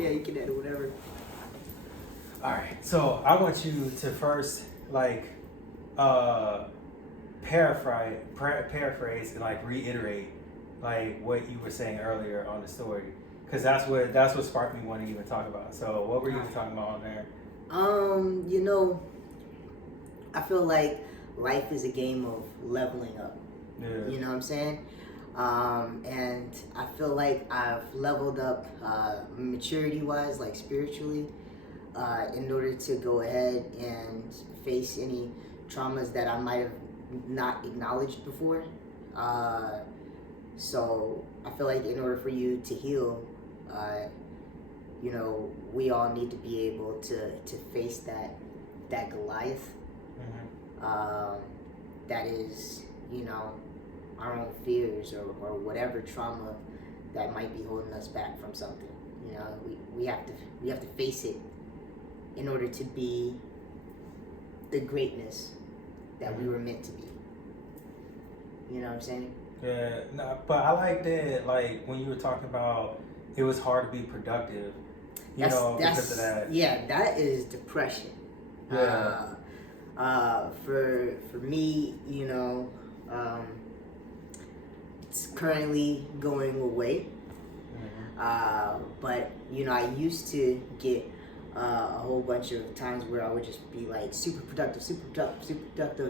Yeah, you can edit whatever. All right. So I want you to first like paraphrase and like reiterate like what you were saying earlier on the story, because that's what sparked me wanting to even talk about. So what were you talking about on there? You know, I feel like life is a game of leveling up. Yeah. You know what I'm saying? And I feel like I've leveled up maturity wise, like spiritually, in order to go ahead and face any traumas that I might have not acknowledged before. So I feel like in order for you to heal, you know, we all need to be able to face that Goliath. That is, you know, our own fears or whatever trauma that might be holding us back from something. You know, we have to face it in order to be the greatness that we were meant to be. You know what I'm saying? Yeah, no, but I like that. Like when you were talking about, it was hard to be productive. Because of that. Yeah, that is depression. Yeah. For me, you know, it's currently going away. But you know, I used to get a whole bunch of times where I would just be like super productive,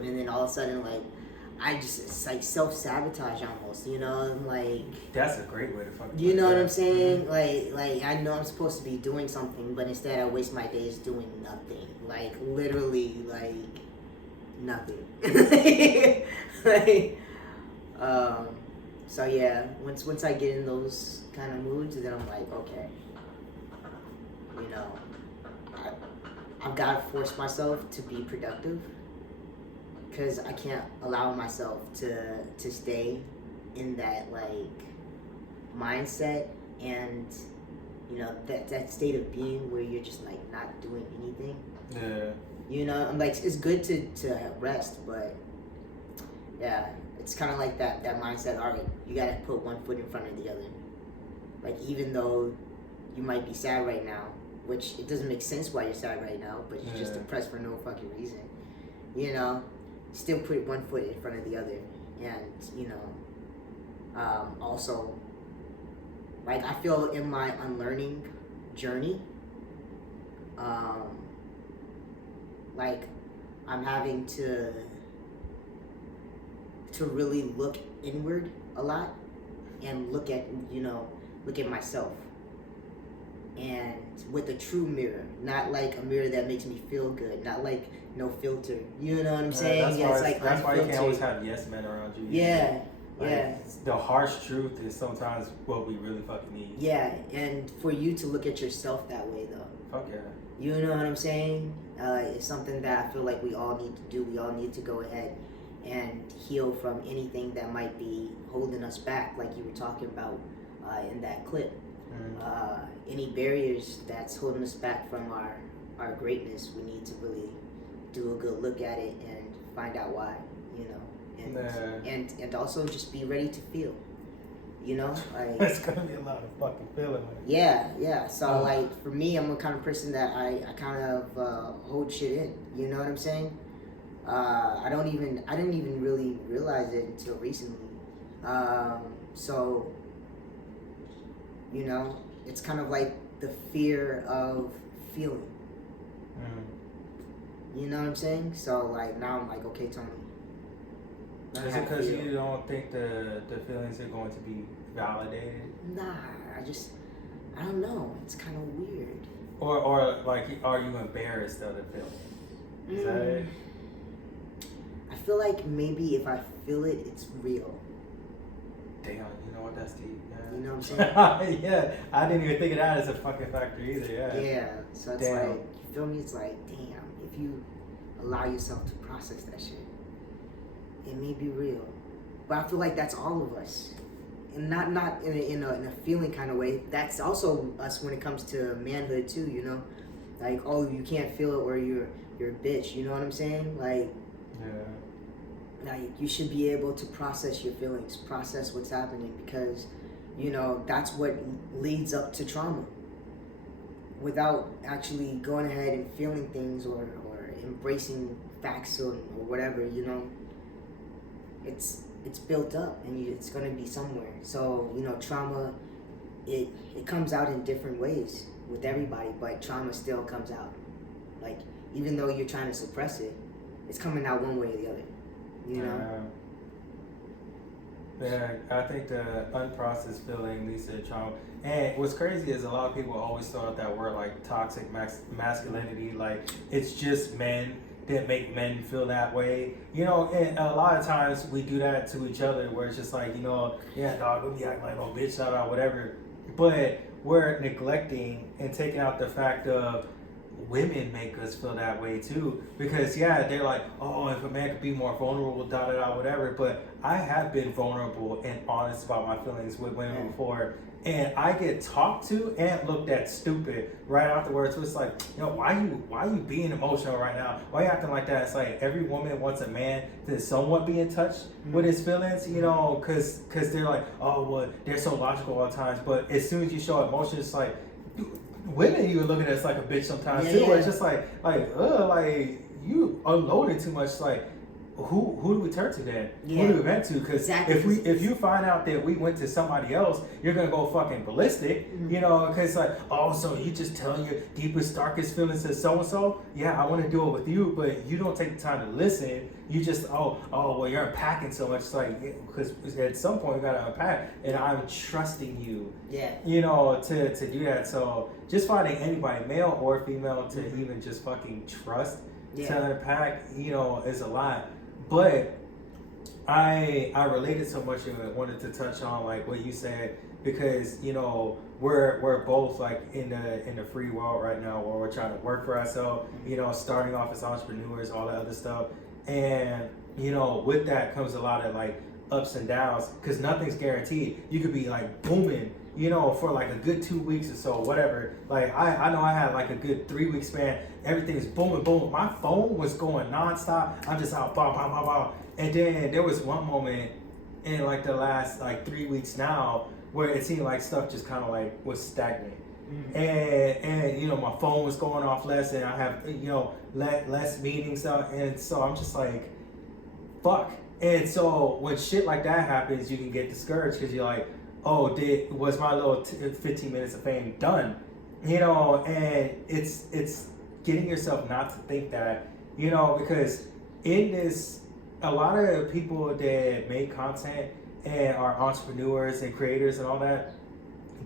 and then all of a sudden, like, it's like self-sabotage almost, you know. I'm like, that's a great way to fucking. You know what I'm saying? Like I know I'm supposed to be doing something, but instead I waste my days doing nothing. Like literally, like nothing. like, so yeah, once I get in those kind of moods, then I'm like, okay, you know, I've got to force myself to be productive, because I can't allow myself to stay in that like mindset and, you know, that state of being where you're just like not doing anything. Yeah. You know, I'm like, it's good to rest, but yeah, it's kind of like that mindset. All right, you gotta put one foot in front of the other. Like, even though you might be sad right now, which it doesn't make sense why you're sad right now, but you're just depressed for no fucking reason. You know, still put one foot in front of the other, and you know, also, like, I feel in my unlearning journey, like I'm having to really look inward a lot and look at myself, and with a true mirror, not like a mirror that makes me feel good, not like no filter. You know what I'm saying? That's why you can't always have yes men around you. Yeah. Like, yeah. The harsh truth is sometimes what we really fucking need. Yeah, and for you to look at yourself that way, though. Fuck yeah. You know what I'm saying? It's something that I feel like we all need to do. We all need to go ahead and heal from anything that might be holding us back, like you were talking about in that clip. Any barriers that's holding us back from our greatness, we need to really do a good look at it and find out why, you know, and also just be ready to feel, you know, like it's gonna be a lot of fucking feeling. Yeah. So like for me, I'm the kind of person that I kind of hold shit in. You know what I'm saying? I didn't even really realize it until recently. So, you know, it's kind of like the fear of feeling. You know what I'm saying? So like now I'm like, okay, Tony. Is it because you don't think the feelings are going to be validated? Nah, I don't know. It's kind of weird. Or like, are you embarrassed of the feeling? Is that it? I feel like maybe if I feel it, it's real. Damn, you know what? That's deep. Yeah. You know what I'm saying? Yeah, I didn't even think of that as a fucking factor either. Yeah. Yeah. So it's like, you feel me? It's like, damn, if you allow yourself to process that shit, it may be real. But I feel like that's all of us, and not in a feeling kind of way. That's also us when it comes to manhood too. You know, like, oh, you can't feel it or you're a bitch. You know what I'm saying? Like. Yeah. Like, you should be able to process your feelings, process what's happening, because, you know, that's what leads up to trauma. without actually going ahead and feeling things or embracing facts or whatever, you know, it's built up and it's going to be somewhere. So, you know, trauma, it comes out in different ways with everybody, but trauma still comes out. Like, even though you're trying to suppress it, it's coming out one way or the other, you know? Yeah, I think the unprocessed feeling leads to trauma. And what's crazy is a lot of people always throw out that word like toxic masculinity, like it's just men that make men feel that way. You know, and a lot of times we do that to each other where it's just like, you know, yeah, dog, don't be acting like no bitch, or whatever. But we're neglecting and taking out the fact of women make us feel that way too, because yeah, they're like, oh, if a man could be more vulnerable, whatever. But I have been vulnerable and honest about my feelings with women before, and I get talked to and looked at stupid right afterwards. So it's like, you know, why you being emotional right now? Why you acting like that? It's like every woman wants a man to somewhat be in touch with his feelings, you know, because they're like, oh, well, they're so logical all the times. But as soon as you show emotion, it's like, women even look at us like a bitch sometimes too. Where it's just like you unloaded too much. Like, who do we turn to then? Who do we vent to? Because if you find out that we went to somebody else, you're gonna go fucking ballistic. You know, because like, oh, so you just telling your deepest, darkest feelings to so and so? Yeah, I want to do it with you, but you don't take the time to listen. You just well, you're unpacking so much. It's like, because at some point you gotta unpack, and I'm trusting you. Yeah. You know, to do that. So just finding anybody, male or female, to even just fucking trust to unpack, you know, is a lot. But I related so much and wanted to touch on like what you said, because you know we're both like in the free world right now where we're trying to work for ourselves, you know, starting off as entrepreneurs, all that other stuff, and you know with that comes a lot of like ups and downs, because nothing's guaranteed. You could be like booming, you know, for like a good 2 weeks or so, whatever. Like I know I had like a good 3 week span. Everything is booming, boom. My phone was going nonstop. I'm just out, blah, blah, blah, blah. And then there was one moment in like the last like 3 weeks now where it seemed like stuff just kind of like was stagnant. And you know, my phone was going off less, and I have, you know, less meetings out, and so I'm just like, fuck. And so when shit like that happens, you can get discouraged because you're like, oh, was my little 15 minutes of fame done? You know, and it's getting yourself not to think that, you know, because in this, a lot of people that make content and are entrepreneurs and creators and all that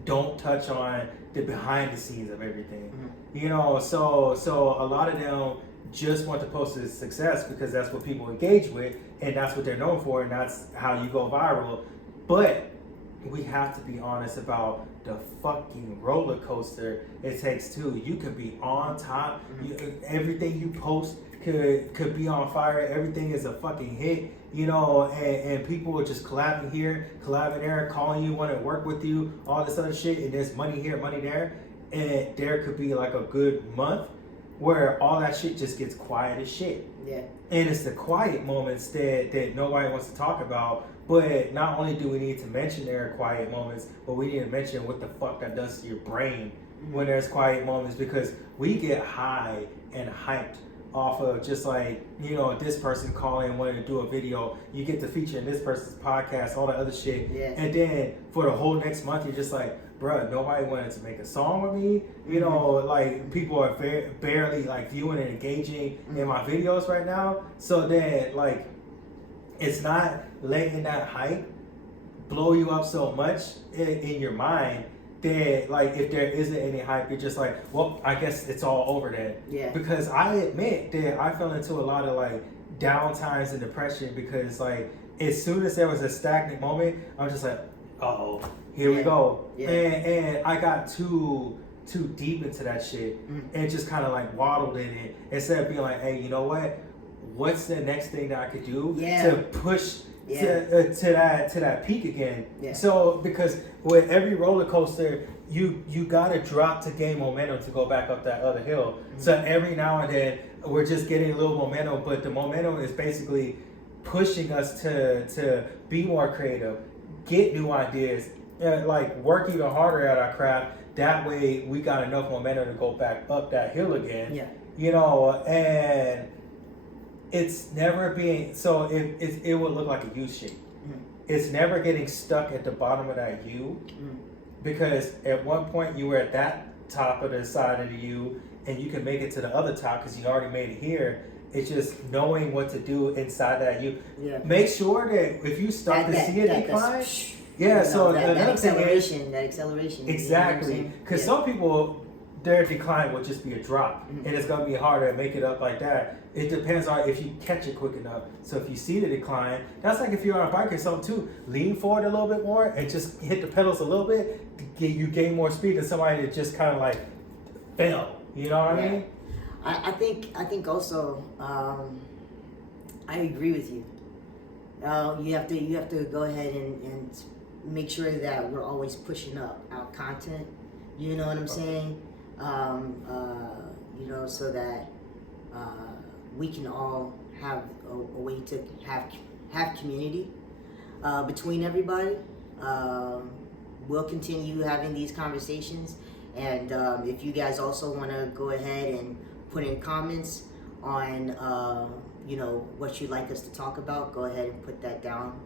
don't touch on the behind the scenes of everything. You know, so a lot of them just want to post the success because that's what people engage with and that's what they're known for, and that's how you go viral. But we have to be honest about the fucking roller coaster it takes too. You could be on top. Everything you post could be on fire. Everything is a fucking hit, you know, and people are just collabing here, collabing there, calling you, want to work with you, all this other shit, and there's money here, money there. And there could be like a good month where all that shit just gets quiet as shit. Yeah. And it's the quiet moments that nobody wants to talk about. But not only do we need to mention there are quiet moments, but we need to mention what the fuck that does to your brain when there's quiet moments, because we get high and hyped off of just like, you know, this person calling and wanting to do a video, you get to feature in this person's podcast, all that other shit. Yeah. And then for the whole next month, you're just like, bruh, nobody wanted to make a song with me. You know, like people are barely like viewing and engaging in my videos right now. So then like, it's not letting that hype blow you up so much in your mind that like if there isn't any hype, you're just like, well, I guess it's all over then. Yeah. Because I admit that I fell into a lot of like down times and depression, because like as soon as there was a stagnant moment, I'm just like, uh-oh, here we go. Yeah. And I got too deep into that shit and just kind of like waddled in it instead of being like, hey, you know what? What's the next thing that I could do to push to that peak again? Yeah. So because with every roller coaster, you gotta drop to gain momentum to go back up that other hill. So every now and then we're just getting a little momentum, but the momentum is basically pushing us to be more creative, get new ideas, like work even harder at our craft. That way we got enough momentum to go back up that hill again. Yeah. You know, and it's never being, so it would look like a U shape. Mm-hmm. It's never getting stuck at the bottom of that U, Mm-hmm. because at one point you were at that top of the side of the U and you can make it to the other top because you already made it here. It's just knowing what to do inside that U. Yeah. Make sure that if you start to see a decline, that acceleration. Exactly, because some people, their decline will just be a drop, Mm-hmm. and it's gonna be harder to make it up like that. It depends on if you catch it quick enough. So if you see the decline, that's like if you're on a bike or something too. Lean forward a little bit more and just hit the pedals a little bit. You gain more speed than somebody that just kind of like fell. You know what I mean? I think also I agree with you. You have to go ahead and make sure that we're always pushing up our content. You know what I'm saying? You know, so that we can all have a way to have community between everybody. We'll continue having these conversations, and if you guys also want to go ahead and put in comments on you know, what you'd like us to talk about, go ahead and put that down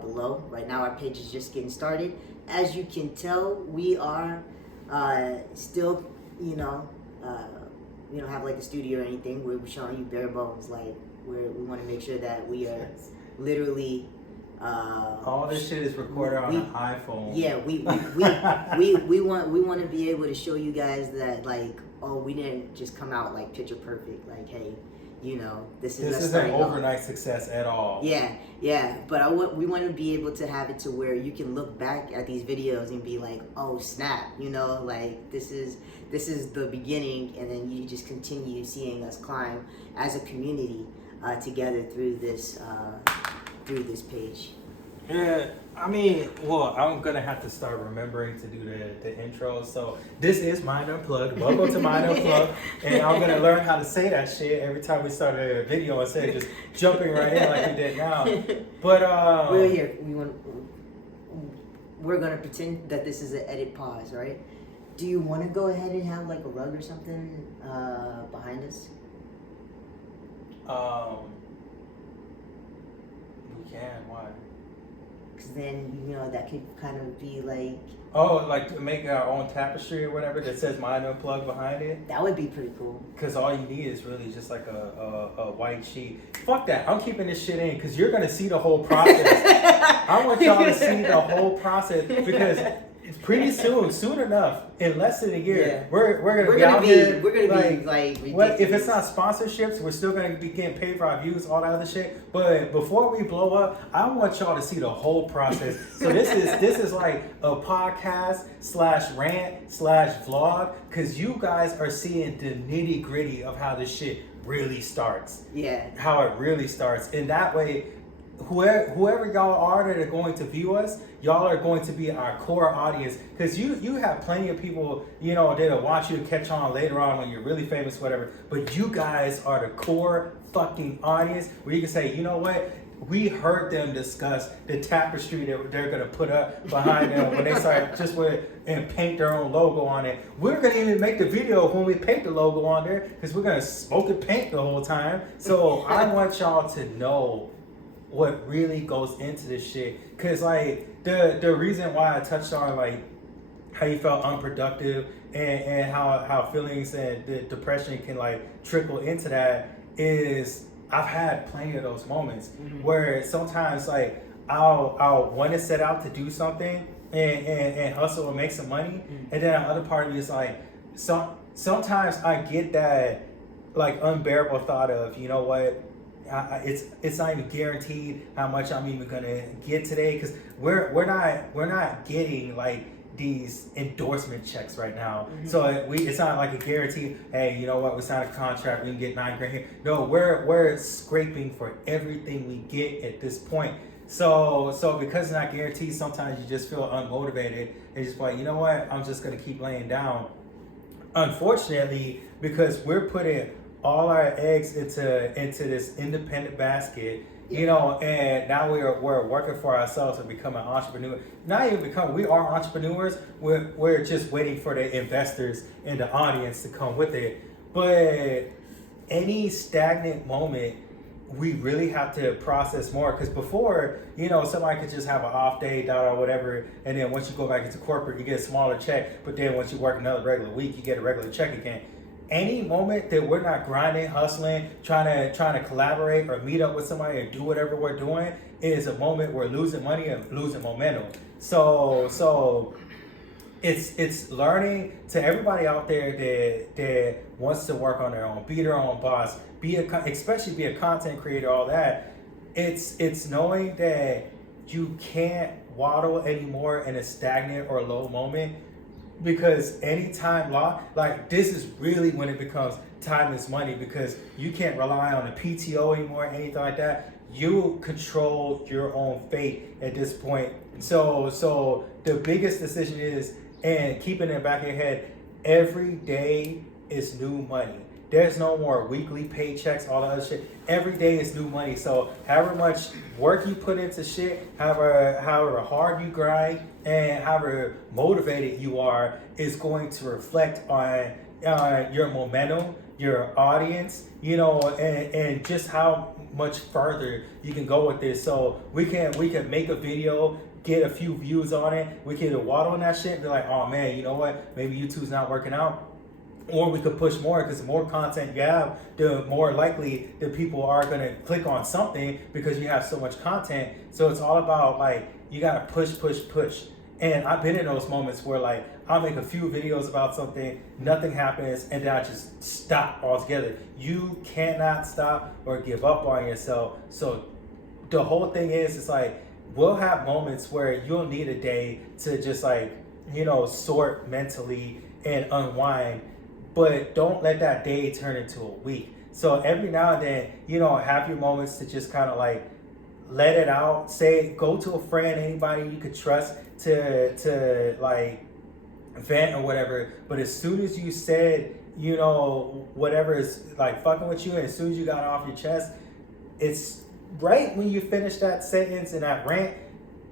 below. Right now our page is just getting started. As you can tell, we are still, you know, we don't have like a studio or anything. We're showing you bare bones. Like we want to make sure that we are literally all this shit is recorded on an iPhone. Yeah, we want to be able to show you guys that, like, oh, we didn't just come out like picture perfect. Like, hey, you know, this isn't overnight success at all. Yeah, but we want to be able to have it to where you can look back at these videos and be like, oh snap, you know, like this is the beginning, and then you just continue seeing us climb as a community together through this page. Yeah, I mean, well, I'm gonna have to start remembering to do the intro. So this is Mind Unplugged. Welcome to Mind Unplugged, and I'm gonna learn how to say that shit every time we start a video instead of just jumping right in like we did now. But we're here. We're gonna pretend that this is an edit pause, right? Do you want to go ahead and have like a rug or something behind us? We can. Why? Because then, you know, that could kind of be like... Oh, like to make our own tapestry or whatever that says Mind Unplugged behind it? That would be pretty cool. Because all you need is really just like a white sheet. Fuck that. I'm keeping this shit in because you're going to see the whole process. I want y'all to see the whole process because it's pretty soon enough, in less than a year, we're gonna be out here. We're gonna be like what if it's not sponsorships? We're still gonna be getting paid for our views, all that other shit. But before we blow up, I want y'all to see the whole process. So this is like a podcast / rant / vlog, because you guys are seeing the nitty gritty of how this shit really starts. Yeah. How it really starts, and that way, whoever y'all are that are going to view us, y'all are going to be our core audience, because you have plenty of people, you know, that'll watch you and catch on later on when you're really famous, whatever, but you guys are the core fucking audience where you can say, you know what, we heard them discuss the tapestry that they're gonna put up behind them when they start just with and paint their own logo on it. We're gonna even make the video when we paint the logo on there, because we're gonna smoke the paint the whole time. So I want y'all to know what really goes into this shit, because like the reason why I touched on like how you felt unproductive and how feelings and the depression can like trickle into that is I've had plenty of those moments where sometimes like I'll want to set out to do something and hustle and make some money, and then the other part of me is like sometimes I get that like unbearable thought of, you know what, it's not even guaranteed how much I'm even gonna get today, because we're not getting like these endorsement checks right now. So it's not like a guarantee. Hey, you know what? We signed a contract. We can get $9 grand here. No, we're scraping for everything we get at this point. So because it's not guaranteed, sometimes you just feel unmotivated and just like, you know what? I'm just gonna keep laying down. Unfortunately, because we're putting all our eggs into this independent basket, you know, and now we're working for ourselves and becoming entrepreneurs. Not even become, we are entrepreneurs. We're just waiting for the investors and the audience to come with it. But any stagnant moment, we really have to process more, because before, you know, somebody could just have an off day or whatever, and then once you go back into corporate, you get a smaller check, but then once you work another regular week, you get a regular check again. Any moment that we're not grinding, hustling, trying to collaborate or meet up with somebody and do whatever we're doing is a moment we're losing money and losing momentum. So it's learning to everybody out there that wants to work on their own, be their own boss, especially be a content creator, all that. It's knowing that you can't waddle anymore in a stagnant or low moment, because anytime like this is really when it becomes time is money, because you can't rely on a PTO anymore, anything like that. You control your own fate at this point. So the biggest decision is, and keeping it back in your head, every day is new money. There's no more weekly paychecks, all that other shit. Every day is new money. So however much work you put into shit, however hard you grind, and however motivated you are, is going to reflect on your momentum, your audience, you know, and just how much further you can go with this. So we can make a video, get a few views on it, we can waddle on that shit and be like, oh man, you know what, maybe YouTube's not working out. Or we could push more, because the more content you have, the more likely that people are going to click on something, because you have so much content. So it's all about, like, you got to push. And I've been in those moments where, like, I'll make a few videos about something, nothing happens, and then I just stop altogether. You cannot stop or give up on yourself. So the whole thing is, it's like, we'll have moments where you'll need a day to just, like, you know, sort mentally and unwind. But don't let that day turn into a week. So every now and then, you know, have your moments to just kind of like let it out. Say, go to a friend, anybody you could trust to like vent or whatever. But as soon as you said, you know, whatever is like fucking with you, and as soon as you got it off your chest, it's right when you finish that sentence and that rant,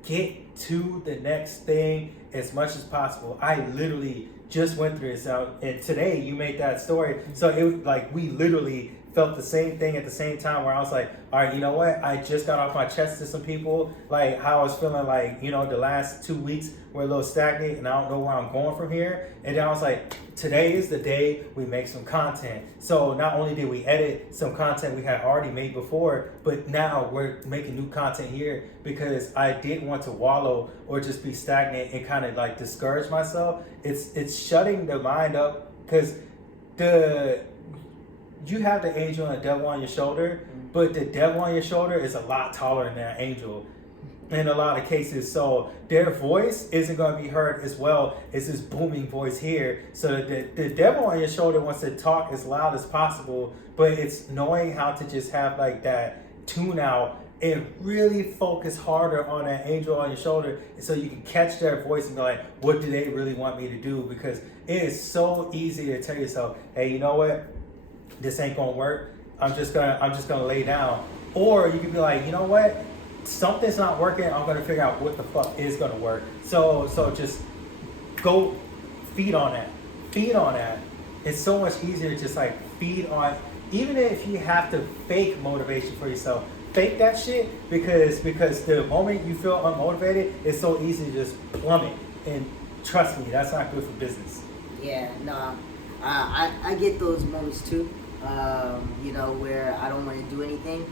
get to the next thing as much as possible. I literally just went through this out, and today you made that story, so it like we literally felt the same thing at the same time, where I was like, all right, you know what, I just got off my chest to some people, like how I was feeling, like, you know, the last 2 weeks were a little stagnant and I don't know where I'm going from here. And then I was like, today is the day we make some content. So not only did we edit some content we had already made before, but now we're making new content here, because I didn't want to wallow or just be stagnant and kind of like discourage myself. It's shutting the mind up, because you have the angel and the devil on your shoulder, but the devil on your shoulder is a lot taller than that angel in a lot of cases. So their voice isn't going to be heard as well as this booming voice here. So the devil on your shoulder wants to talk as loud as possible, but it's knowing how to just have like that tune out and really focus harder on that angel on your shoulder, so you can catch their voice and go like, what do they really want me to do? Because it is so easy to tell yourself, hey, you know what? This ain't gonna work. I'm just gonna lay down. Or you could be like, you know what? Something's not working. I'm gonna figure out what the fuck is gonna work. So just go feed on that. Feed on that. It's so much easier to just like feed on, even if you have to fake motivation for yourself. Fake that shit, because the moment you feel unmotivated, it's so easy to just plummet. And trust me, that's not good for business. Yeah, no, I get those moments too. You know, where I don't want to do anything,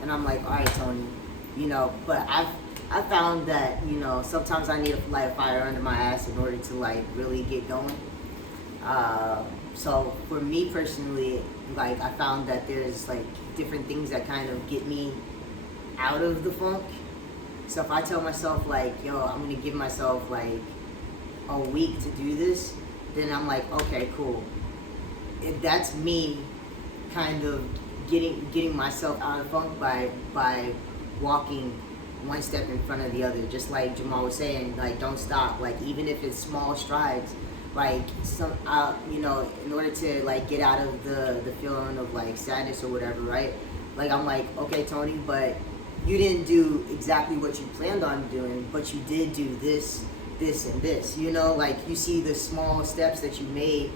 and I'm like, all right, Tony, you know. But I found that, you know, sometimes I need to light a fire under my ass in order to like really get going. So for me personally, like I found that there's like different things that kind of get me out of the funk. So if I tell myself like, yo, I'm gonna give myself like a week to do this, then I'm like, okay, cool. If that's me kind of getting myself out of funk by walking one step in front of the other, just like Jamal was saying, like don't stop, like even if it's small strides, like some you know, in order to like get out of the feeling of like sadness or whatever, right? Like I'm like, okay, Tony, but you didn't do exactly what you planned on doing, but you did do this, this, and this. You know, like you see the small steps that you made,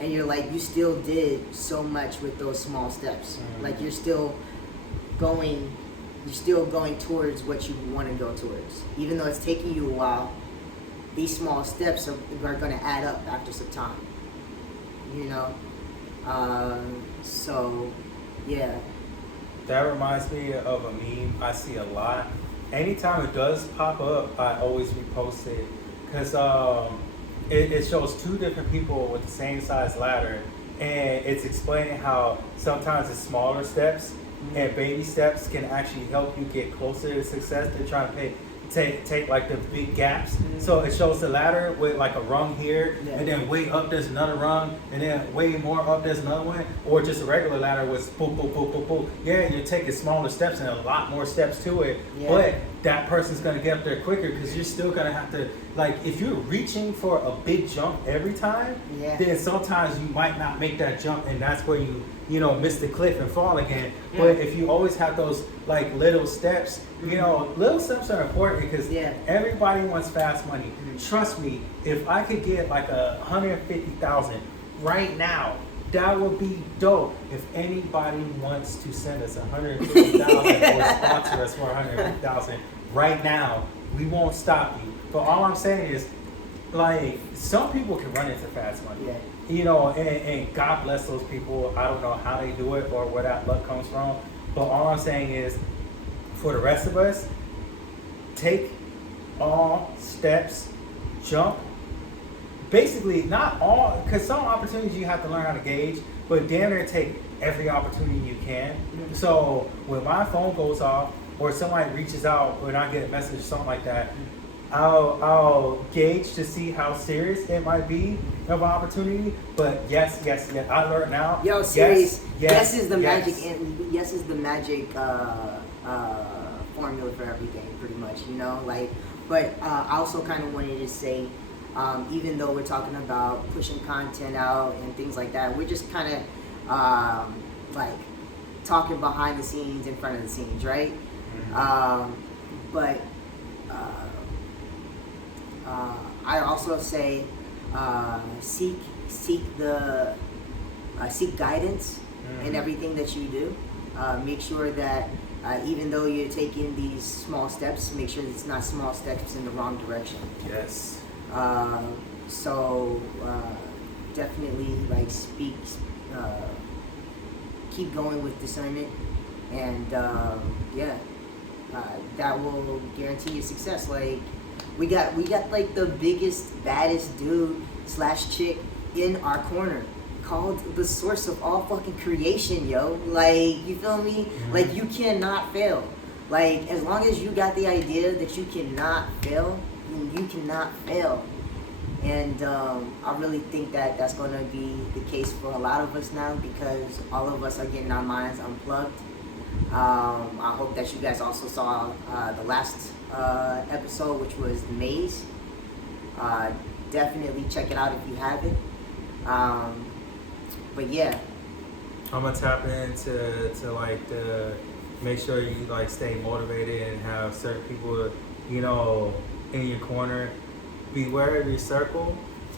and you're like, you still did so much with those small steps. Like you're still going towards what you want to go towards, even though it's taking you a while. These small steps are going to add up after some time. You know, so yeah. That reminds me of a meme I see a lot. Anytime it does pop up, I always repost it because it shows two different people with the same size ladder, and it's explaining how sometimes it's smaller steps and baby steps can actually help you get closer to success. They're trying to take like the big gaps. So it shows the ladder with like a rung here, and then way up there's another rung, and then way more up there's another one, or just a regular ladder with boop, boop, boop, boop, boop. Yeah, you're taking smaller steps and a lot more steps to it, but that person's gonna get up there quicker because you're still gonna have to, like, if you're reaching for a big jump every time, then sometimes you might not make that jump, and that's where you know, miss the cliff and fall again. But if you always have those like little steps, you know, little steps are important because everybody wants fast money. Trust me, if I could get like 150,000 right now, that would be dope. If anybody wants to send us 150,000 or sponsor us for 150,000 right now, we won't stop you. But all I'm saying is, like, some people can run into fast money. You know, and God bless those people. I don't know how they do it or where that luck comes from. But all I'm saying is, for the rest of us, take all steps, jump. Basically, not all, because some opportunities you have to learn how to gauge, but damn near take every opportunity you can. So when my phone goes off or somebody reaches out when I get a message or something like that, I'll gauge to see how serious it might be of an opportunity. But yes, I learned now. Yo, serious. Yes is the yes. magic. Yes is the magic formula for everything, pretty much. You know, like. But I also kind of wanted to say, even though we're talking about pushing content out and things like that, we're just kind of like talking behind the scenes, in front of the scenes, right? But I also say seek guidance in everything that you do. Make sure that even though you're taking these small steps, make sure it's not small steps in the wrong direction. Yes. So definitely like keep going with discernment, and that will guarantee you success. Like we got like the biggest, baddest dude / chick in our corner, called the source of all fucking creation, yo. Like, you feel me? Like, you cannot fail. Like, as long as you got the idea that you cannot fail, then you cannot fail. And I really think that that's going to be the case for a lot of us now, because all of us are getting our minds unplugged. I hope that you guys also saw the last episode, which was The Maze. Definitely check it out if you haven't. But yeah, I'm gonna tap into like the make sure you like stay motivated and have certain people, you know, in your corner. Beware of your circle.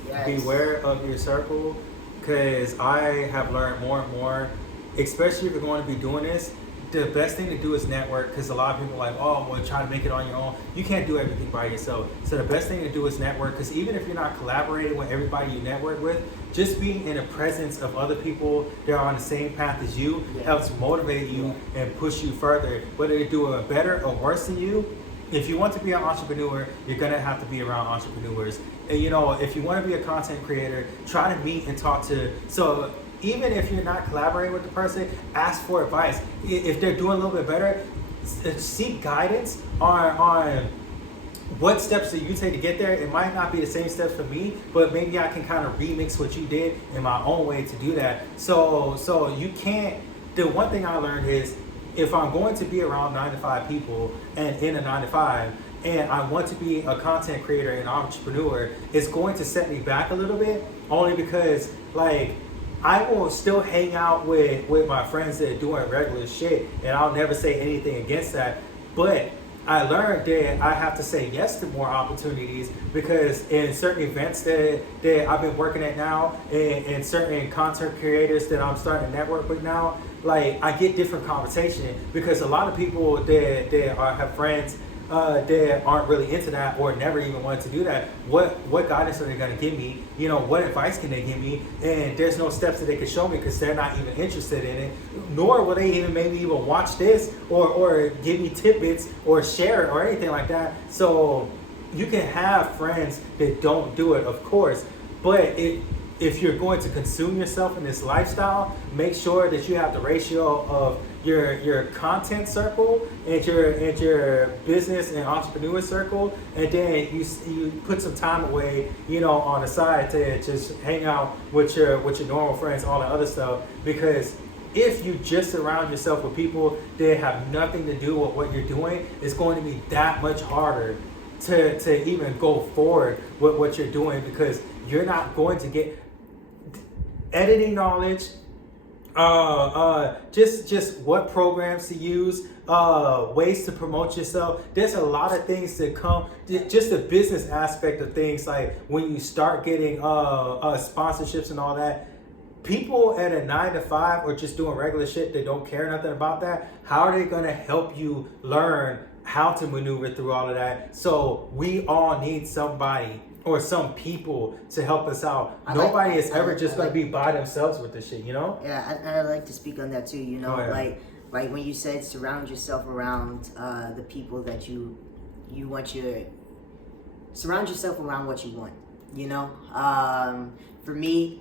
Yes. Beware of your circle, because I have learned more and more, especially if you're going to be doing this. The best thing to do is network, because a lot of people are like, oh, well, try to make it on your own. You can't do everything by yourself. So the best thing to do is network, because even if you're not collaborating with everybody you network with, just being in the presence of other people that are on the same path as you helps motivate you and push you further. Whether they're doing better or worse than you, if you want to be an entrepreneur, you're going to have to be around entrepreneurs. And, you know, if you want to be a content creator, try to meet and talk to, so even if you're not collaborating with the person, ask for advice. If they're doing a little bit better, seek guidance on what steps do you take to get there. It might not be the same steps for me, but maybe I can kind of remix what you did in my own way to do that. So you can't, the one thing I learned is, if I'm going to be around 9 to 5 people and in a 9 to 5, and I want to be a content creator and entrepreneur, it's going to set me back a little bit, only because, like, I will still hang out with my friends that are doing regular shit, and I'll never say anything against that. But I learned that I have to say yes to more opportunities because in certain events that I've been working at now, and certain content creators that I'm starting to network with now, like I get different conversation because a lot of people have friends that aren't really into that or never even wanted to do that. What guidance are they going to give me? You know, what advice can they give me? And there's no steps that they can show me because they're not even interested in it, nor will they even maybe even watch this or give me tidbits or share it or anything like that. So you can have friends that don't do it, of course, but if you're going to consume yourself in this lifestyle, make sure that you have the ratio of your content circle and your business and entrepreneur circle, and then you put some time away, you know, on the side to just hang out with your normal friends, all the other stuff. Because if you just surround yourself with people that have nothing to do with what you're doing, it's going to be that much harder to even go forward with what you're doing, because you're not going to get editing knowledge, just what programs to use, ways to promote yourself. There's a lot of things that come, just the business aspect of things, like when you start getting sponsorships and all that. People at a 9 to 5 or just doing regular shit that don't care nothing about that, how are they gonna help you learn how to maneuver through all of that? So we all need somebody or some people to help us out. Nobody is ever just going to be by themselves with this shit, you know? Yeah, I'd like to speak on that too, you know? Like when you said surround yourself around the people that you want surround yourself around what you want, you know? For me,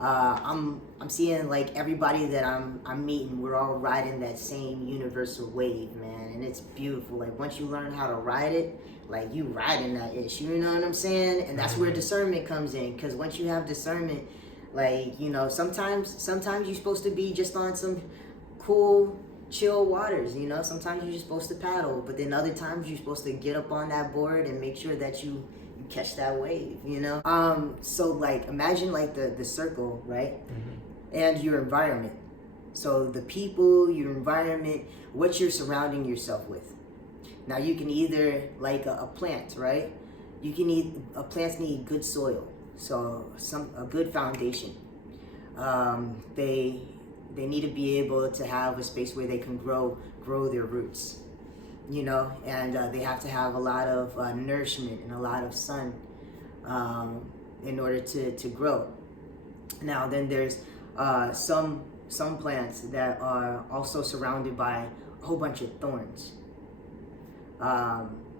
I'm seeing like everybody that I'm meeting, we're all riding that same universal wave, man, and it's beautiful. Like once you learn how to ride it, like you riding that ish, you know what I'm saying? And that's where discernment comes in, because once you have discernment, like, you know, sometimes you're supposed to be just on some cool chill waters, you know? Sometimes you're just supposed to paddle, but then other times you're supposed to get up on that board and make sure that you catch that wave, you know? So like imagine like the circle, right? And your environment. So the people, your environment, what you're surrounding yourself with. Now you can either, like a plant, right? Plants need good soil, so a good foundation. They need to be able to have a space where they can grow their roots, you know, and they have to have a lot of nourishment and a lot of sun in order to grow. Now then there's some plants that are also surrounded by a whole bunch of thorns.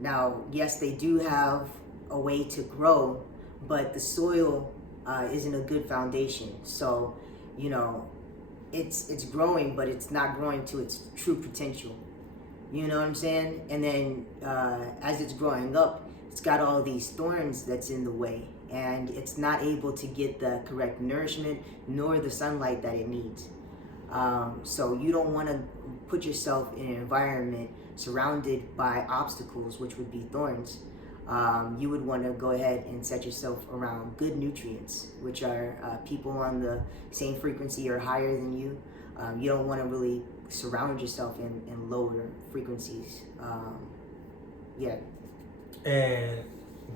Now, yes, they do have a way to grow, but the soil isn't a good foundation. So, you know, it's growing, but it's not growing to its true potential. You know what I'm saying? And then as it's growing up, it's got all these thorns that's in the way, and it's not able to get the correct nourishment nor the sunlight that it needs. So you don't want to put yourself in an environment surrounded by obstacles, which would be thorns. You would want to go ahead and set yourself around good nutrients, which are people on the same frequency or higher than you. You don't want to really surround yourself in lower frequencies. Yeah. And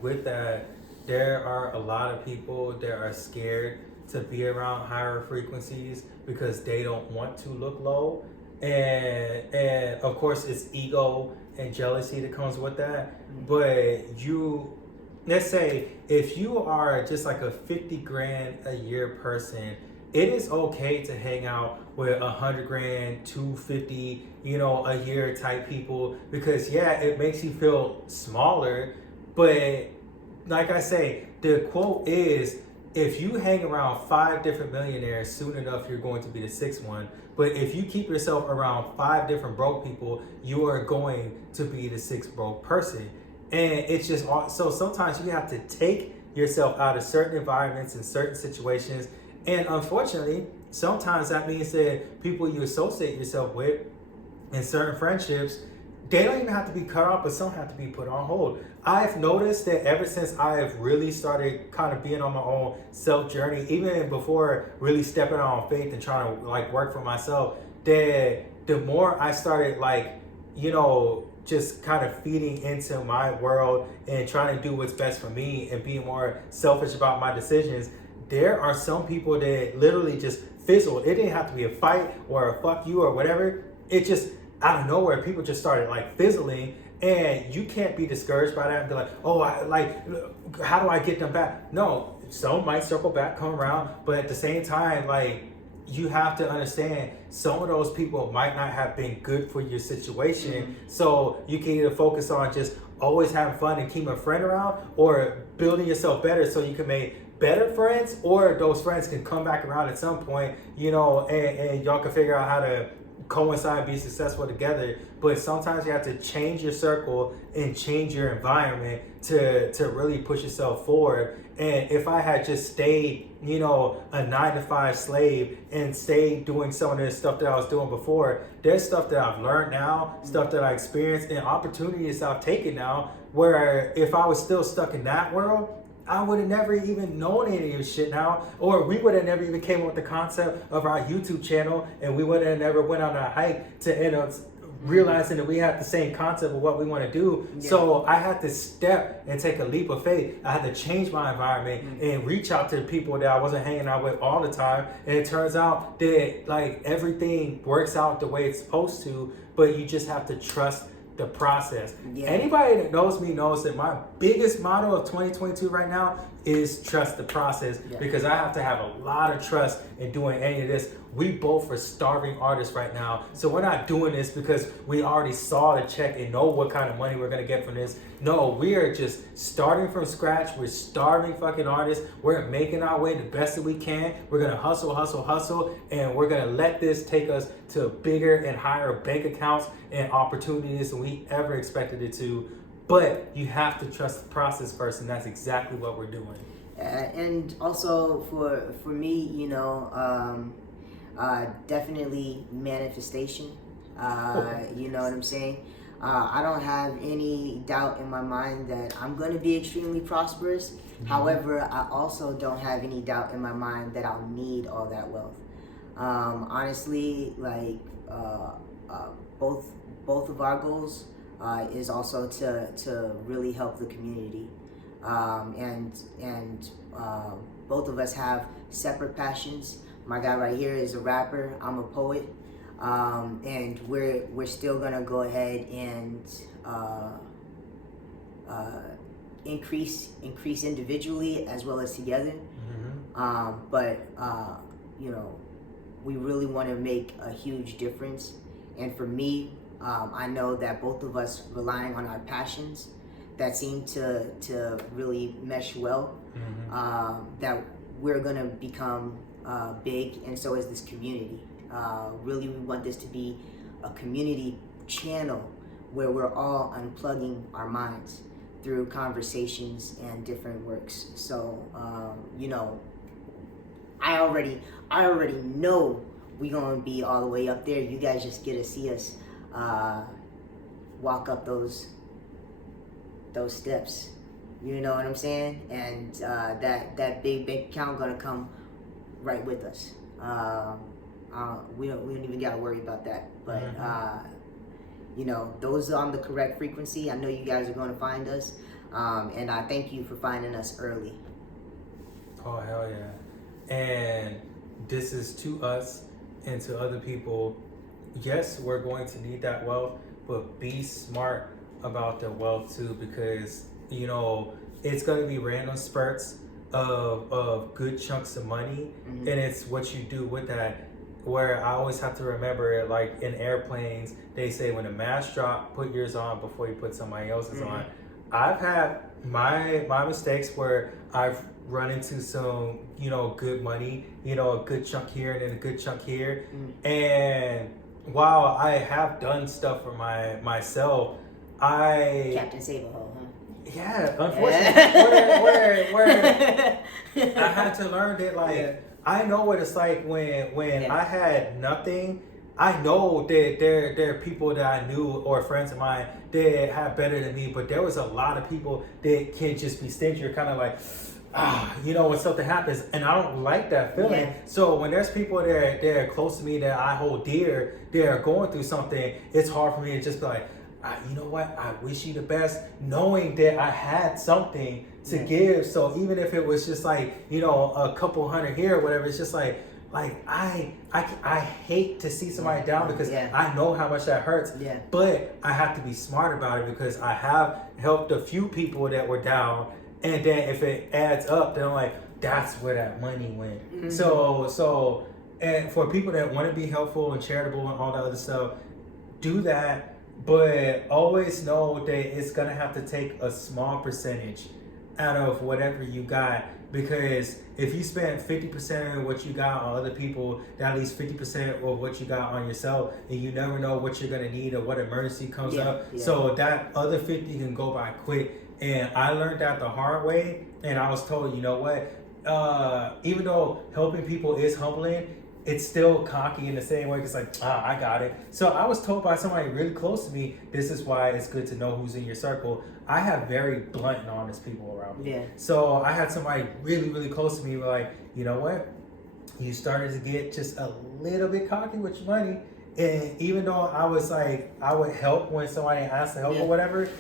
with that, there are a lot of people that are scared to be around higher frequencies because they don't want to look low. And of course it's ego and jealousy that comes with that. But let's say if you are just like a 50 grand a year person, it is okay to hang out with 100 grand, 250, you know, a year type people, because yeah, it makes you feel smaller. But like I say, the quote is, if you hang around 5 different millionaires, soon enough you're going to be the 6th one. But if you keep yourself around 5 different broke people, you are going to be the 6th broke person. And it's just, so sometimes you have to take yourself out of certain environments and certain situations. And unfortunately, sometimes that means that people you associate yourself with in certain friendships, they don't even have to be cut off, but some have to be put on hold. I've noticed that ever since I've really started kind of being on my own self journey, even before really stepping out on faith and trying to like work for myself, that the more I started like, you know, just kind of feeding into my world and trying to do what's best for me and being more selfish about my decisions, there are some people that literally just fizzled. It didn't have to be a fight or a fuck you or whatever. It just, out of nowhere, people just started like fizzling, and you can't be discouraged by that and be like, oh, how do I get them back? No, some might circle back, come around, but at the same time, like, you have to understand some of those people might not have been good for your situation. Mm-hmm. So you can either focus on just always having fun and keeping a friend around, or building yourself better so you can make better friends, or those friends can come back around at some point, you know, and y'all can figure out how to coincide, be successful together. But sometimes you have to change your circle and change your environment to really push yourself forward. And if I had just stayed, you know, a 9-to-5 slave and stayed doing some of this stuff that I was doing before, there's stuff that I've learned now, stuff that I experienced, and opportunities I've taken now, where if I was still stuck in that world, I would have never even known any of this shit now, or we would have never even came up with the concept of our YouTube channel, and we would have never went on a hike to end up realizing that we had the same concept of what we want to do. Yeah. So I had to step and take a leap of faith. I had to change my environment and reach out to the people that I wasn't hanging out with all the time. And it turns out that like everything works out the way it's supposed to, but you just have to trust the process. Yeah. Anybody that knows me knows that my biggest motto of 2022 right now is trust the process, because I have to have a lot of trust in doing any of this. We both are starving artists right now, so we're not doing this because we already saw the check and know what kind of money we're gonna get from this. No, we are just starting from scratch. We're starving fucking artists. We're making our way the best that we can. We're gonna hustle, and we're gonna let this take us to bigger and higher bank accounts and opportunities than we ever expected it to. But you have to trust the process first, and that's exactly what we're doing. And also for me, you know, definitely manifestation. You know what I'm saying? I don't have any doubt in my mind that I'm going to be extremely prosperous. Mm-hmm. However, I also don't have any doubt in my mind that I'll need all that wealth. Honestly, like both of our goals is also to really help the community, and both of us have separate passions. My guy right here is a rapper. I'm a poet, and we're still gonna go ahead and increase individually as well as together. Mm-hmm. But you know, we really want to make a huge difference. And for me, I know that both of us relying on our passions that seem to really mesh well, that we're gonna become big, and so is this community. Really, we want this to be a community channel where we're all unplugging our minds through conversations and different works. So, you know, I already know we're gonna be all the way up there. You guys just get to see us walk up those steps. You know what I'm saying? And that big bank account gonna come right with us. We don't even gotta worry about that. But you know, those are on the correct frequency. I know you guys are gonna find us, and I thank you for finding us early. Oh hell yeah! And this is to us and to other people. Yes, we're going to need that wealth, but be smart about the wealth too, because you know it's going to be random spurts of good chunks of money, and it's what you do with that. Where I always have to remember, like in airplanes, they say when the mask drop, put yours on before you put somebody else's on. I've had my mistakes where I've run into some, you know, good money, you know, a good chunk here and then a good chunk here. And while I have done stuff for myself, Captain Save-A-Ho, huh? Yeah, unfortunately, where I had to learn that, like, I know what it's like when I had nothing. I know that there are people that I knew or friends of mine that have better than me, but there was a lot of people that can just be stingy or kind of like, you know, when something happens, and I don't like that feeling. Yeah. So when there's people that are close to me that I hold dear, they're going through something, it's hard for me to just be like, you know what, I wish you the best, knowing that I had something to give. So even if it was just like, you know, a couple hundred here or whatever, it's just like I hate to see somebody down, because I know how much that hurts. But I have to be smart about it, because I have helped a few people that were down, and then if it adds up, then I'm like, that's where that money went. So and for people that want to be helpful and charitable and all that other stuff, do that, but always know that it's gonna have to take a small percentage out of whatever you got. Because if you spend 50% of what you got on other people, that leaves 50% of what you got on yourself, and you never know what you're gonna need or what emergency comes up. So that other 50 can go by quick. And I learned that the hard way, and I was told, you know what, even though helping people is humbling, it's still cocky in the same way. It's like, I got it. So I was told by somebody really close to me, this is why it's good to know who's in your circle. I have very blunt and honest people around me. So I had somebody really, really close to me like, you know what? You started to get just a little bit cocky with your money. And even though I was like, I would help when somebody asked to help or whatever,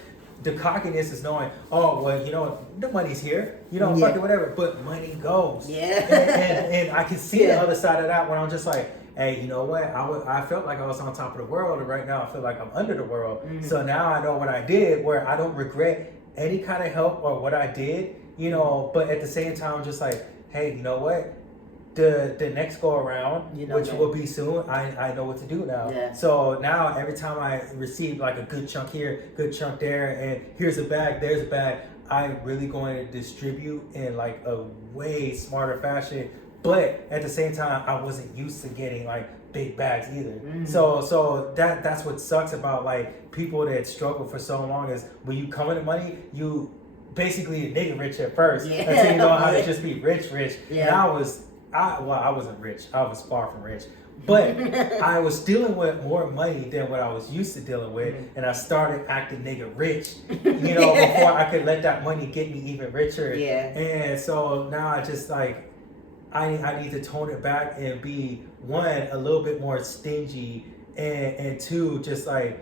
the cockiness is knowing, oh, well, you know, the money's here, you know, fuck it, whatever, but money goes. And I can see the other side of that when I'm just like, hey, you know what, I felt like I was on top of the world, and right now I feel like I'm under the world. So now I know what I did, where I don't regret any kind of help or what I did, you know, but at the same time, I'm just like, hey, you know what, the next go around, which will be soon, I know what to do now. So now every time I receive like a good chunk here, good chunk there, and here's a bag, there's a bag, I'm really going to distribute in like a way smarter fashion. But at the same time, I wasn't used to getting like big bags either. So that's what sucks about like people that struggle for so long, is when you come into money, you basically nigga rich at first until you know how to just be rich. And I wasn't rich. I was far from rich. But I was dealing with more money than what I was used to dealing with. And I started acting nigga rich, you know, before I could let that money get me even richer. And so now I just like, I need to tone it back and be, one, a little bit more stingy, and two, just like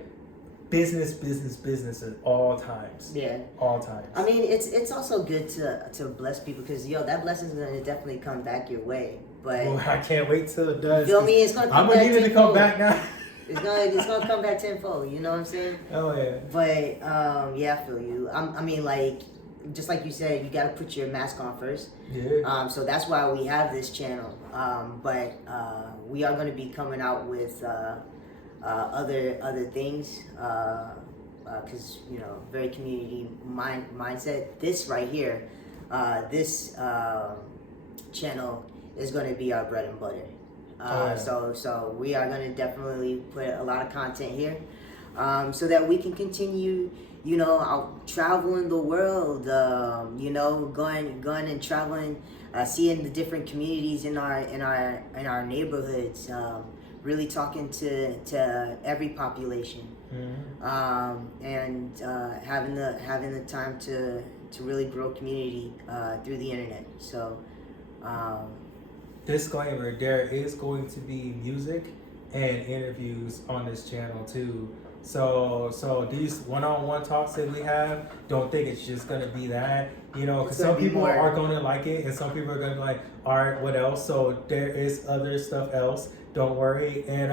business at all times. All times. I mean, it's also good to bless people, because that blessing is gonna definitely come back your way. But I can't wait till it does. You feel me? It's gonna come back. I'm gonna need it to come back now. It's gonna come back tenfold. You know what I'm saying? Oh yeah. But I feel you. I mean, like, just like you said, you gotta put your mask on first. So that's why we have this channel. But we are gonna be coming out with other things, because very community mindset. This right here, this channel is going to be our bread and butter. So we are going to definitely put a lot of content here, so that we can continue, out traveling the world, going and traveling, seeing the different communities in our neighborhoods, really talking to every population, and having the time to really grow community through the internet. So disclaimer, there is going to be music and interviews on this channel too. So these one-on-one talks that we have, don't think it's just gonna be that, because some people are gonna like it and some people are gonna be like, all right, what else? So there is other stuff else. Don't worry. And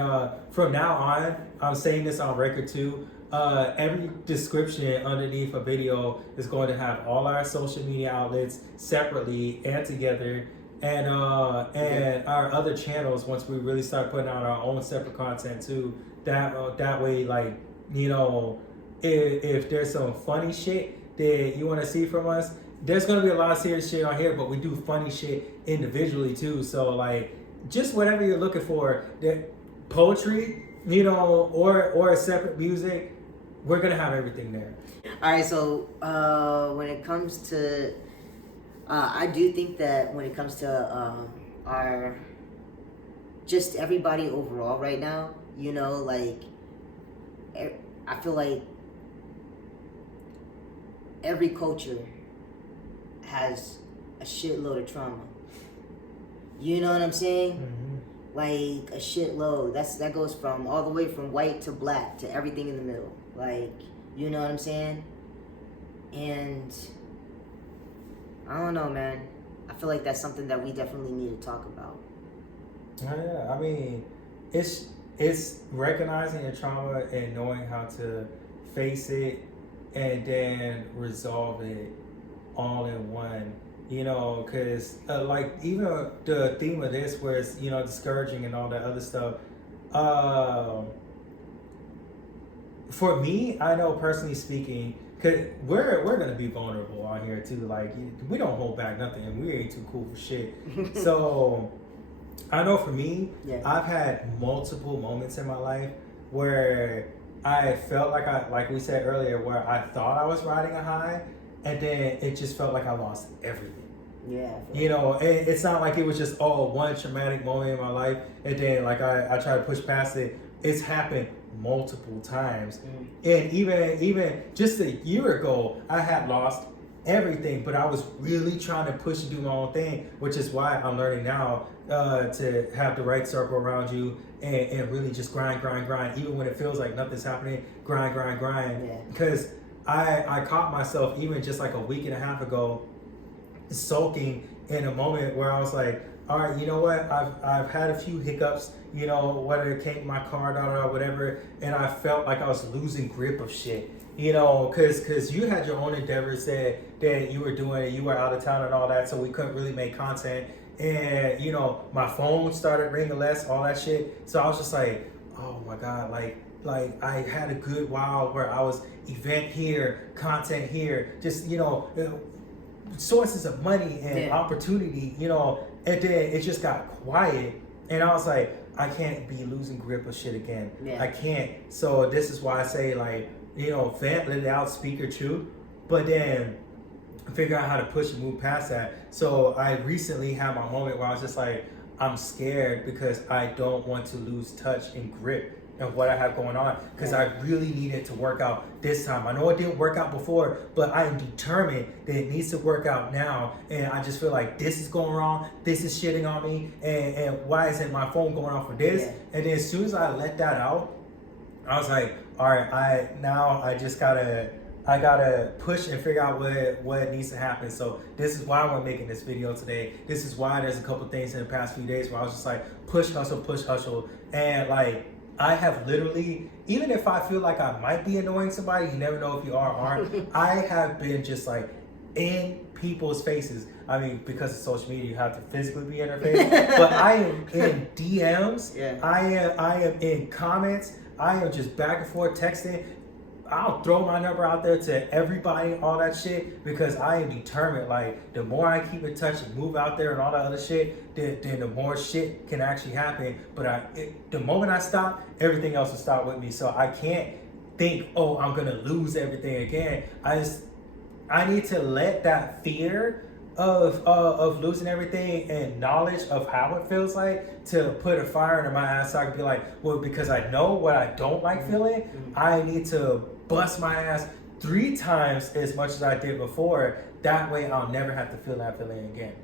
from now on, I'm saying this on record too. Every description underneath a video is going to have all our social media outlets separately and together, and our other channels once we really start putting out our own separate content too. That way, like, if there's some funny shit that you want to see from us, there's gonna be a lot of serious shit on here, but we do funny shit individually too. So like, just whatever you're looking for, that poetry, or a separate music, we're gonna have everything there. All right, so when it comes to, I do think that when it comes to our, just everybody overall right now, like, I feel like every culture has a shitload of trauma. You know what I'm saying? Mm-hmm. Like a shitload. That goes from all the way from white to black to everything in the middle. Like, you know what I'm saying? And I don't know, man. I feel like that's something that we definitely need to talk about. Yeah, I mean, it's recognizing your trauma and knowing how to face it and then resolve it all in one. You know, because like even the theme of this, where it's discouraging and all that other stuff. For me, I know personally speaking, cause we're gonna be vulnerable on here too. Like we don't hold back nothing, and we ain't too cool for shit. So I know for me, Yeah. I've had multiple moments in my life where I felt like we said earlier, where I thought I was riding a high, and then it just felt like I lost everything. Yeah. You know, it's not like it was just one traumatic moment in my life, and then like I try to push past it. It's happened multiple times, and even just a year ago, I had lost everything, but I was really trying to push and do my own thing, which is why I'm learning now to have the right circle around you and really just grind, even when it feels like nothing's happening. Grind. Yeah. Because I caught myself even just like a week and a half ago sulking in a moment where I was like, all right, you know what? I've had a few hiccups, whether it came my car or whatever, and I felt like I was losing grip of shit, because you had your own endeavors that you were doing, you were out of town and all that, so we couldn't really make content, and my phone started ringing less, all that shit. So I was just like, oh my god, like I had a good while where I was event here, content here, just sources of money and opportunity, and then it just got quiet, and I was like, I can't be losing grip of shit again. I can't. So this is why I say, like, vent, let it out, speak your truth, but then figure out how to push and move past that. So I recently had my moment where I was just like, I'm scared because I don't want to lose touch and grip and what I have going on, because I really need it to work out this time. I know it didn't work out before, but I am determined that it needs to work out now. And I just feel like this is going wrong, this is shitting on me, and why isn't my phone going off for this? And then as soon as I let that out, I was like, all right, I gotta push and figure out what needs to happen. So this is why I'm making this video today. This is why there's a couple things in the past few days where I was just like, push, hustle, and like, I have literally, even if I feel like I might be annoying somebody, you never know if you are or aren't, I have been just like in people's faces. I mean, because of social media, you have to physically be in their face, but I am in DMs, I am in comments, I am just back and forth texting. I'll throw my number out there to everybody, all that shit, because I am determined. Like, the more I keep in touch and move out there and all that other shit, then the more shit can actually happen. But the moment I stop, everything else will stop with me. So I can't think, oh, I'm gonna lose everything again. I need to let that fear of losing everything and knowledge of how it feels like to put a fire under my ass, so I can be like, well, because I know what I don't like feeling, I need to bust my ass 3 times as much as I did before. That way I'll never have to feel that feeling again.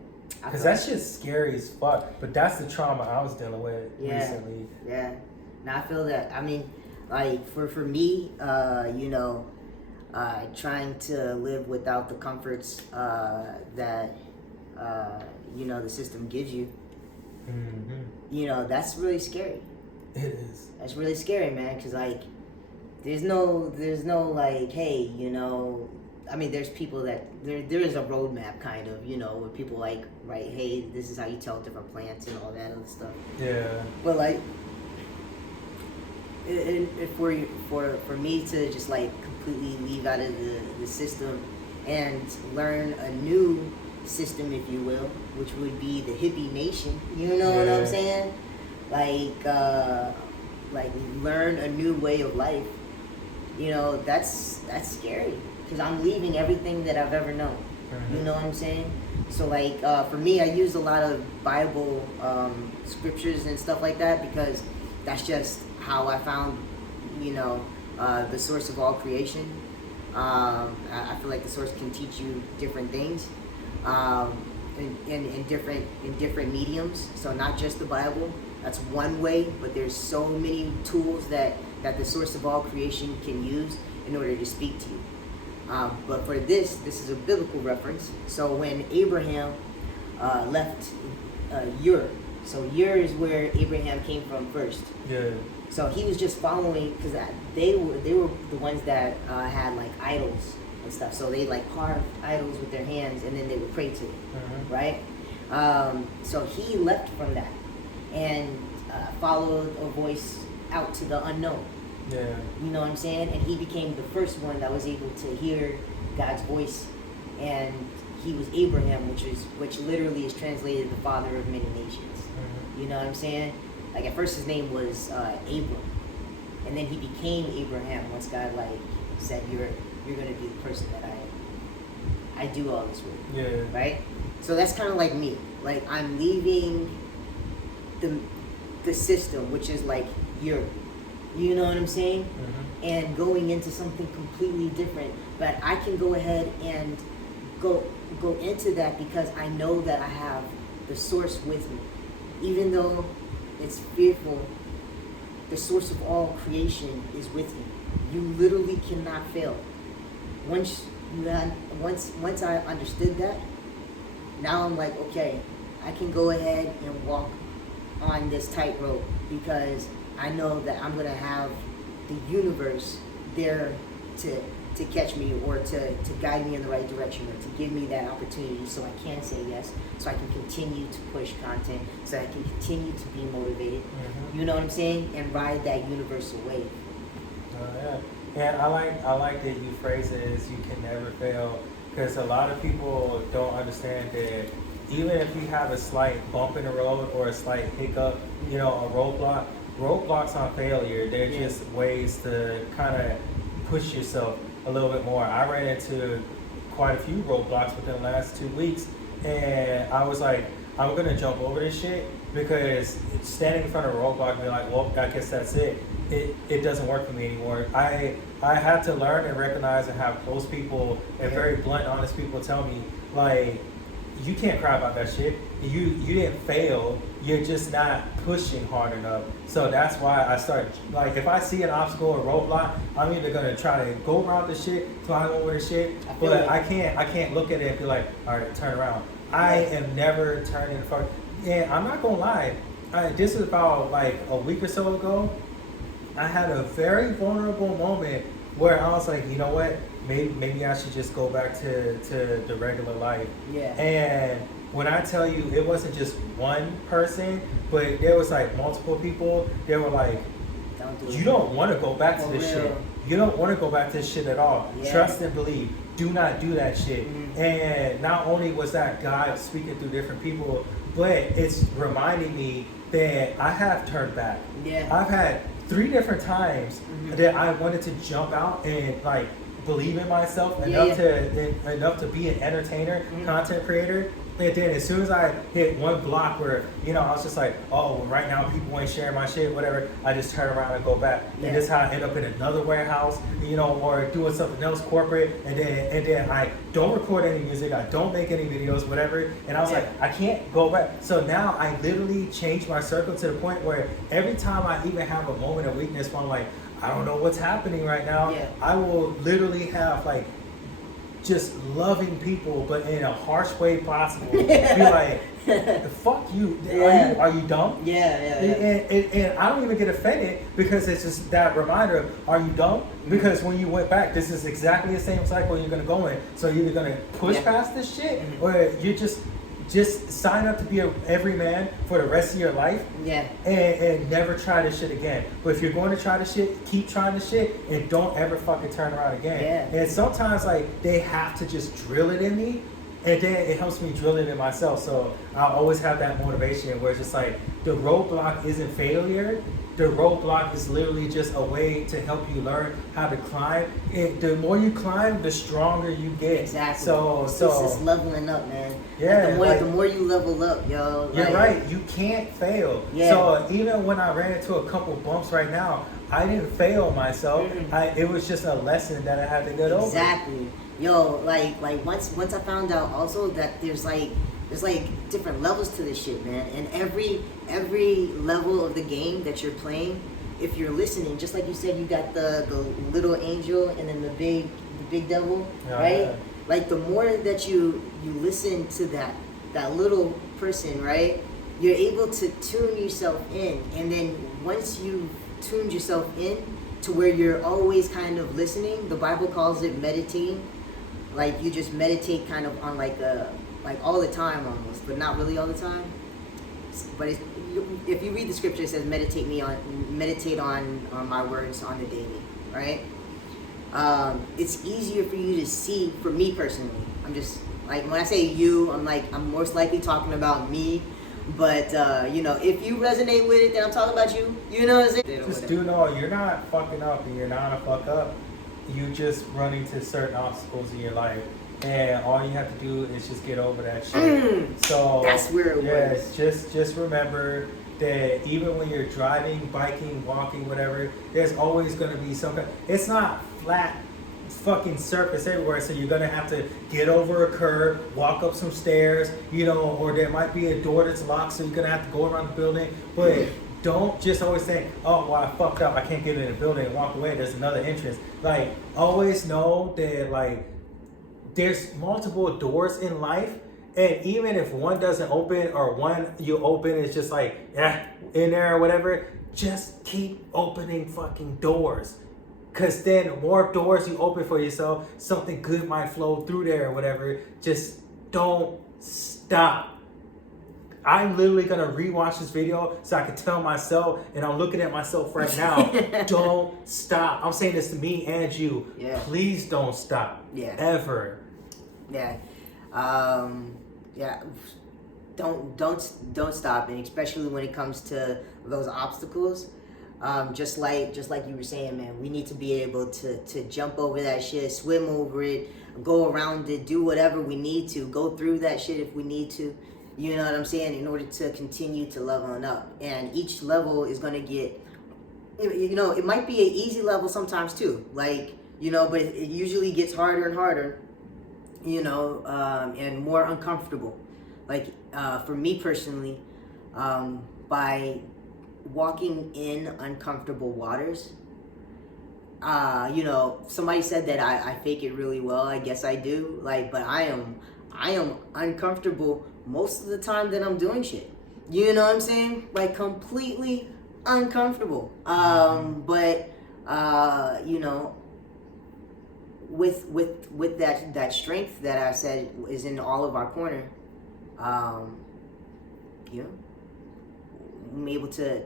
Because that shit's scary as fuck. But that's the trauma I was dealing with recently. Yeah. Now I feel that. I mean, like for me, trying to live without the comforts that the system gives you. That's really scary. It is. That's really scary, man. Because like, there's no like, hey, I mean, there's people that there is a roadmap kind of, where people like, right, hey, this is how you tell different plants and all that other stuff. Yeah. But like, for me to just like completely leave out of the system and learn a new system, if you will, which would be the hippie nation. You know what I'm saying? Like learn a new way of life. That's scary, because I'm leaving everything that I've ever known. You know what I'm saying? So like for me, I use a lot of Bible scriptures and stuff like that, because that's just how I found the source of all creation. I feel like the source can teach you different things, in different mediums. So not just the Bible. That's one way, but there's so many tools that the source of all creation can use in order to speak to you. But for this is a biblical reference. So when Abraham left Ur, so Ur is where Abraham came from first. Yeah. So he was just following, because they were the ones that had like idols and stuff. So they like carved idols with their hands, and then they would pray to it, right? So he left from that and followed a voice out to the unknown. Yeah. You know what I'm saying? And he became the first one that was able to hear God's voice, and he was Abraham, which literally is translated the father of many nations. You know what I'm saying? Like at first his name was Abram, and then he became Abraham once God like said, you're gonna be the person that I do all this with. Yeah. Right? So that's kind of like me. Like I'm leaving the system, which is like you know what I'm saying, and going into something completely different. But I can go ahead and go into that because I know that I have the source with me, even though it's fearful. The source of all creation is with you. You literally cannot fail. Once I understood that, now I'm like, okay, I can go ahead and walk on this tightrope because I know that I'm gonna have the universe there to catch me or to guide me in the right direction or to give me that opportunity so I can say yes, so I can continue to push content, so I can continue to be motivated. You know what I'm saying? And ride that universal wave. Yeah. And I like that you phrase it as you can never fail, because a lot of people don't understand that even if you have a slight bump in the road or a slight hiccup, you know, a roadblocks aren't failure. They're just ways to kind of push yourself a little bit more. I ran into quite a few roadblocks within the last 2 weeks, and I was like, I'm gonna jump over this shit, because standing in front of a roadblock and be like, well, I guess that's it. It doesn't work for me anymore. I had to learn and recognize and have close people and very blunt, honest people tell me, like, you can't cry about that shit. You didn't fail. You're just not pushing hard enough. So that's why I start, like, if I see an obstacle or roadblock, I'm either gonna try to go around the shit, climb over the shit, but I can't look at it and be like, all right, turn around. I am never turning front. And I'm not gonna lie, this is about like a week or so ago. I had a very vulnerable moment where I was like, you know what? Maybe I should just go back to the regular life. Yeah. And when I tell you, it wasn't just one person, but there was like multiple people. They were like, you don't want to go back to this shit. You don't want to go back to this shit at all. Yeah. Trust and believe. Do not do that shit. And not only was that God speaking through different people, but it's reminding me that I have turned back. Yeah. I've had 3 different times that I wanted to jump out and like believe in myself enough to be an entertainer, content creator. And then as soon as I hit one block where, you know, I was just like, oh, well, right now people ain't sharing my shit, whatever, I just turn around and go back. Yeah. And this is how I end up in another warehouse, you know, or doing something else corporate, and then I don't record any music, I don't make any videos, whatever. And I was like, I can't go back. So now I literally changed my circle to the point where every time I even have a moment of weakness where I'm like, I don't know what's happening right now, I will literally have like just loving people, but in a harsh way possible. Be like, fuck you. Are you dumb? And I don't even get offended because it's just that reminder of, are you dumb? Because when you went back, this is exactly the same cycle you're gonna go in. So you're either gonna push past this shit, or you just sign up to be an everyman for the rest of your life, and never try this shit again. But if you're going to try this shit, keep trying this shit, and don't ever fucking turn around again. And sometimes like they have to just drill it in me, and then it helps me drill it in myself. So I always have that motivation where it's just like, the roadblock isn't failure. The roadblock is literally just a way to help you learn how to climb. And the more you climb, the stronger you get. Exactly. So it's just leveling up, man. Yeah. Like the more you level up, yo. You're right. You can't fail. Yeah. So even when I ran into a couple bumps right now, I didn't fail myself. It was just a lesson that I had to get over. Exactly. Yo, like once I found out also that there's like there's like different levels to this shit, man. And every level of the game that you're playing, if you're listening, just like you said, you got the little angel and then the big devil, right? Yeah. Like the more that you listen to that little person, right, you're able to tune yourself in. And then once you've tuned yourself in to where you're always kind of listening, the Bible calls it meditating. Like you just meditate kind of on like all the time almost, but not really all the time. But if you read the scripture, it says meditate on my words on the daily, right? It's easier for you to see. For me personally, I'm just like, when I say you, I'm most likely talking about me. But if you resonate with it, then I'm talking about you. You know what I'm saying? Just do know you're not fucking up, and you're not a fuck up. You just run into certain obstacles in your life, and all you have to do is just get over that shit. So that's where it was. Just remember that even when you're driving, biking, walking, whatever, there's always going to be some kind. It's not flat fucking surface everywhere, so you're gonna have to get over a curb, walk up some stairs, or there might be a door that's locked, so you're gonna have to go around the building. But don't just always think, oh, well, I fucked up, I can't get in the building and walk away, there's another entrance. Like, always know that, like, there's multiple doors in life, and even if one doesn't open or one you open is just like, in there or whatever, just keep opening fucking doors. Because then the more doors you open for yourself, something good might flow through there or whatever. Just don't stop. I'm literally going to rewatch this video so I can tell myself, and I'm looking at myself right now, don't stop. I'm saying this to me and you. Yeah. Please don't stop. Yeah. Ever. Yeah. Don't stop, and especially when it comes to those obstacles. Just like you were saying, man, we need to be able to jump over that shit, swim over it, go around it, do whatever we need to, go through that shit if we need to, you know what I'm saying, in order to continue to leveling up. And each level is going to get, it might be an easy level sometimes too, like, but it usually gets harder and harder, and more uncomfortable. Like, for me personally, by walking in uncomfortable waters, somebody said that I fake it really well. I guess I do. Like, but I am uncomfortable most of the time that I'm doing shit. You know what I'm saying? Like, completely uncomfortable. But with that strength that I said is in all of our corner, I'm able to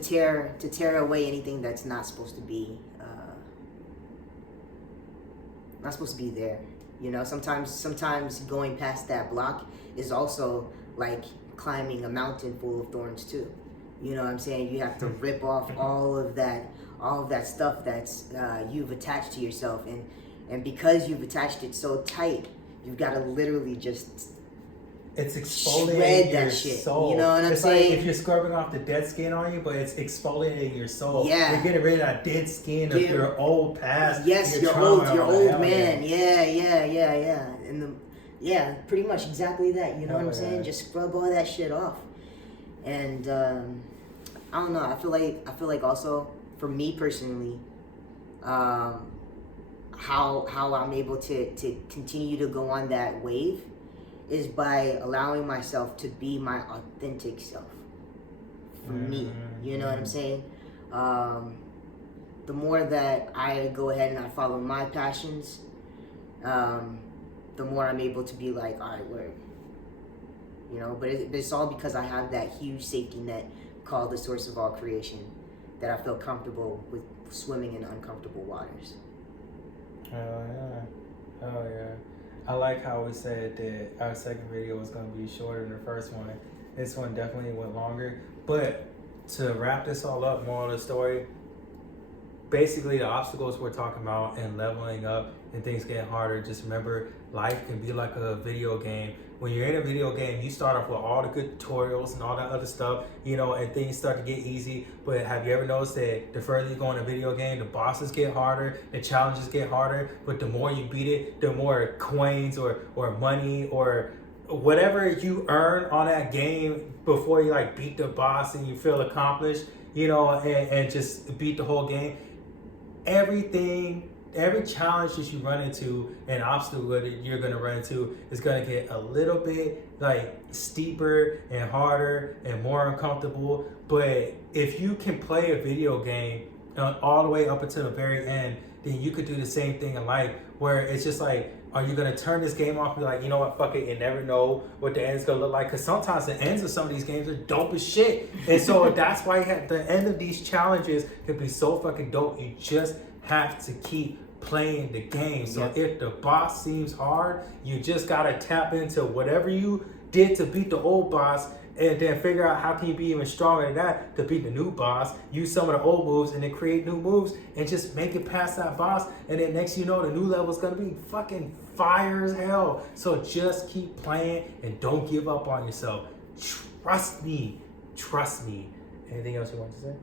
tear away anything that's not supposed to be there. Sometimes going past that block is also like climbing a mountain full of thorns too. You know what I'm saying? You have to rip off all of that stuff that's you've attached to yourself, and because you've attached it so tight, you've got to literally just it's exfoliating your soul. You know what I'm saying? Like if you're scrubbing off the dead skin on you, but it's exfoliating your soul. Yeah. You're getting rid of that dead skin of your old past. Yes, your old man. Yeah. And pretty much exactly that. You know what I'm saying? Just scrub all that shit off. And I don't know. I feel like also for me personally, how I'm able to continue to go on that wave is by allowing myself to be my authentic self. For me, you know what I'm saying? The more that I go ahead and I follow my passions, the more I'm able to be like, all right, word. But it's all because I have that huge safety net called the source of all creation that I feel comfortable with swimming in uncomfortable waters. Oh yeah. I like how we said that our second video was going to be shorter than the first one. This one definitely went longer. But to wrap this all up, moral of the story, basically the obstacles we're talking about and leveling up and things getting harder, just remember life can be like a video game when you're in a video game, you start off with all the good tutorials and all that other stuff, you know, and things start to get easy. But have you ever noticed that the further you go in a video game, the bosses get harder, the challenges get harder, but the more you beat it, the more coins or money or whatever you earn on that game before you like beat the boss and you feel accomplished, you know, and just beat the whole game. Every challenge that you run into, an obstacle that you're gonna run into, is gonna get a little bit like steeper and harder and more uncomfortable. But if you can play a video game all the way up until the very end, then you could do the same thing in life, where it's just like, are you gonna turn this game off and be like, you know what, fuck it, you never know what the end's gonna look like? Because sometimes the ends of some of these games are dope as shit. And so that's why the end of these challenges can be so fucking dope. You just have to keep playing the game. So if the boss seems hard, you just gotta tap into whatever you did to beat the old boss, and then figure out how can you be even stronger than that to beat the new boss. Use some of the old moves and then create new moves and just make it past that boss. And then next you know, the new level is gonna be fucking fire as hell. So just keep playing and don't give up on yourself. Trust me. Anything else you want to say?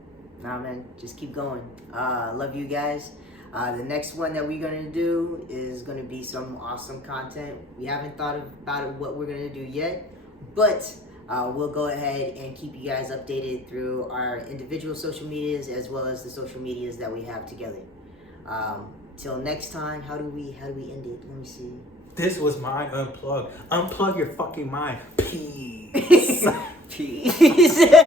Nah, man, just keep going. Love you guys. The next one that we're gonna do is gonna be some awesome content. We haven't thought about what we're gonna do yet, but we'll go ahead and keep you guys updated through our individual social medias as well as the social medias that we have together. Till next time, how do we end it? Let me see. This was Mind Unplugged. Unplug your fucking mind. Peace. Peace.